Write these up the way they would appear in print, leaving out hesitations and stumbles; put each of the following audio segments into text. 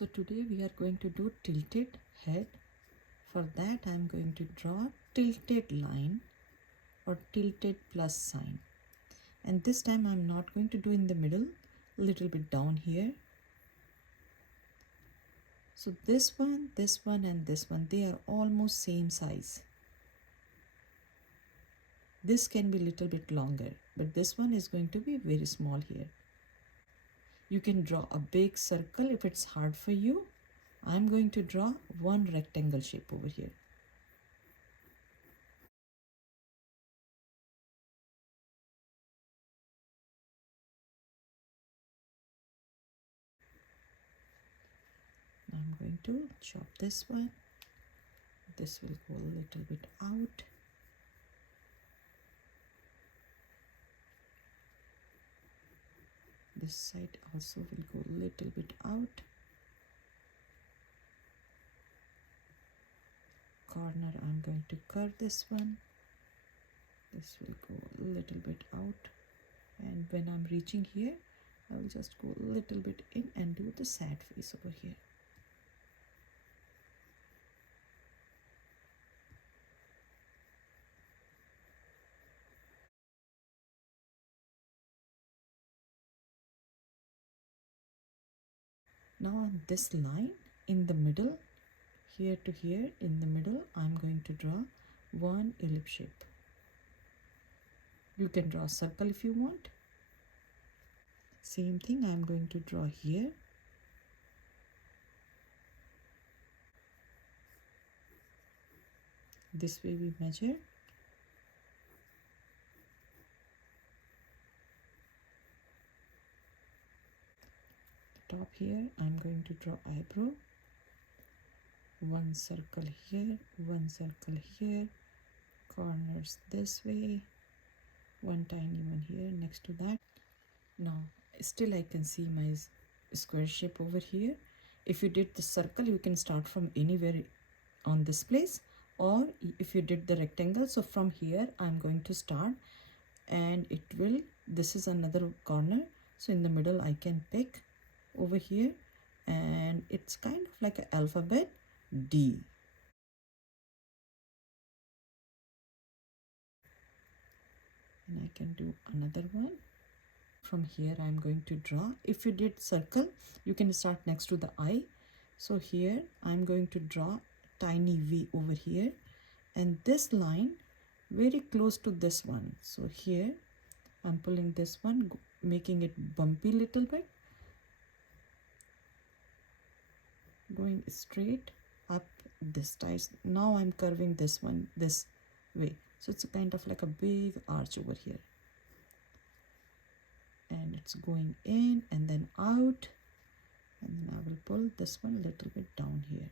So today we are going to do tilted head. For that I am going to draw tilted line or tilted plus sign. And this time I am not going to do in the middle, a little bit down here. So this one and this one, they are almost same size. This can be little bit longer, but this one is going to be very small here. You can draw a big circle if it's hard for you. I'm going to draw one rectangle shape over here. I'm going to chop this one. This will go a little bit out. This side also will go a little bit out. Corner I'm going to curve this one. This will go a little bit out. And when I'm reaching here, I will just go a little bit in and do the sad face over here. Now on this line in the middle, here to here in the middle, I'm going to draw one ellipse shape. You can draw a circle if you want. Same thing I'm going to draw here. This way we measure. The top here I'm going to draw eyebrow. One circle here, one circle here, corners this way, one tiny one here next to that. Now still I can see my square shape over here. If you did the circle, you can start from anywhere on this place, or if you did the rectangle, so from here I'm going to start, and it will, this is another corner, so in the middle I can pick over here, and it's kind of like an alphabet D. And I can do another one. From here I'm going to draw. If you did circle, you can start next to the eye. So here I'm going to draw tiny V over here, and this line very close to this one. So here I'm pulling this one, making it bumpy little bit, going straight up this side. Now I'm curving this one this way, so it's a kind of like a big arch over here, and it's going in and then out, and then I will pull this one a little bit down here.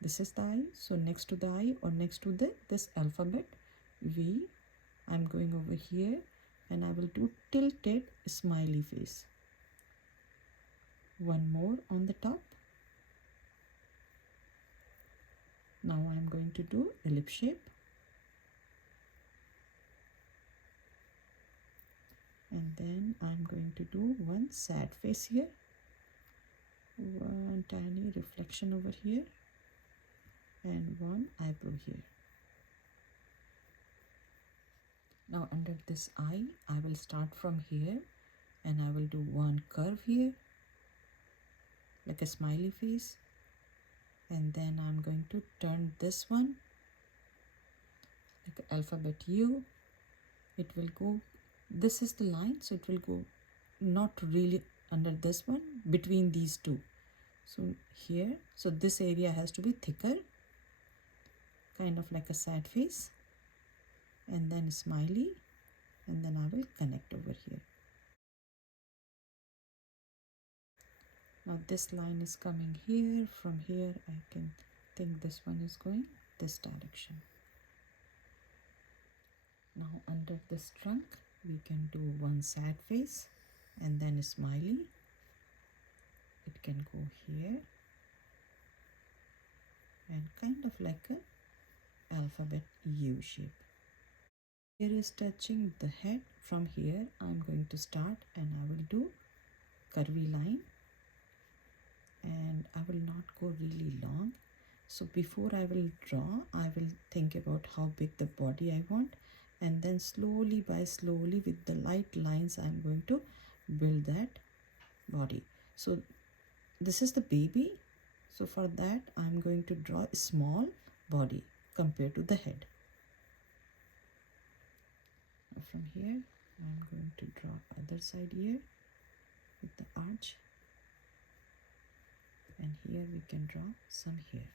This is the eye, so next to the eye or next to this alphabet V, I'm going over here and I will do tilted smiley face. One more on the top. Now I'm going to do ellipse shape, and then I'm going to do one sad face here, one tiny reflection over here, and one eyebrow here. Now under this eye, I will start from here and I will do one curve here like a smiley face, and then I'm going to turn this one like alphabet U. It will go, this is the line, so it will go not really under this one, between these two. So here, so this area has to be thicker, kind of like a sad face, and then smiley, and then I will connect over here. Now this line is coming here. From here I can think this one is going this direction. Now under this trunk we can do one sad face and then a smiley. It can go here and kind of like a alphabet U shape. Here is touching the head. From here I'm going to start and I will do curvy line, and I will not go really long. So before I will draw, I will think about how big the body I want, and then slowly by slowly with the light lines I'm going to build that body. So this is the baby. So for that I'm going to draw a small body compared to the head. From here I'm going to draw other side here with the arch, and here we can draw some here.